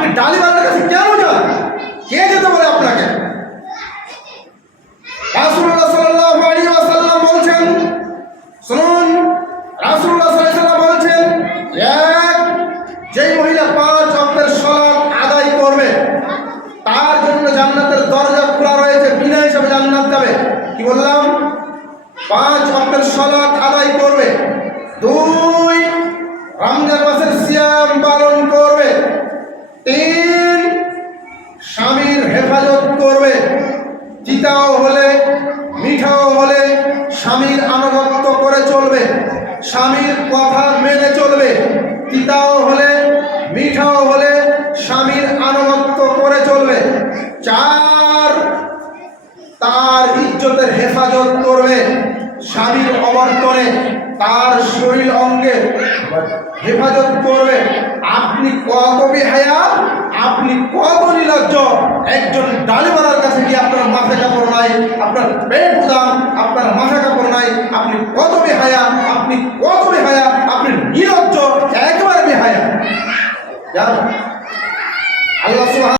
আপনি ডালিওয়ালার কাছে কেন যান? কে যেতে বলে আপনাকে? রাসূলুল্লাহ সাল্লাল্লাহু আলাইহি ওয়াসাল্লাম বলছেন, শুনুন, রাসূলুল্লাহ সাল্লাল্লাহু আলাইহি ওয়াসাল্লাম বলছেন, যেই মহিলা 5 ওয়াক্তের সালাত আদায় করবে তার জন্য জান্নাতের দরজা খোলা রয়েছে, বিনা হিসাবে জান্নাত যাবে। কি বললাম? 5 ওয়াক্তের সালাত আদায় করবে, 2 রমজান মাসের সিয়াম পালন করবে, 3 স্বামীর হেফাজত করবে, তিতাও হলে মিঠাও হলে স্বামীর আনুগত্য করে চলবে, স্বামীর কথা মেনে চলবে, তিতাও হলে মিঠাও হলে স্বামীর আনুগত্য করে চলবে, 4 তার ইজ্জতের হেফাজত করবে, স্বামীর অবর্তনে তার শরীর অঙ্গে হেফাজত করবে। আপনি কত বেহায়া, আপনি কত নির্লজ্জ! একজন ডালিওয়ালার কাছে গিয়ে আপনার মাথা কাপড় নাই, আপনার পেট উদাম, আপনার মাথা কাপড় নাই, আপনি কত বেহায়া, আপনি কত বেহায়া, আপনি নির্লজ্জ, একেবারে বেহায়া। আল্লাহ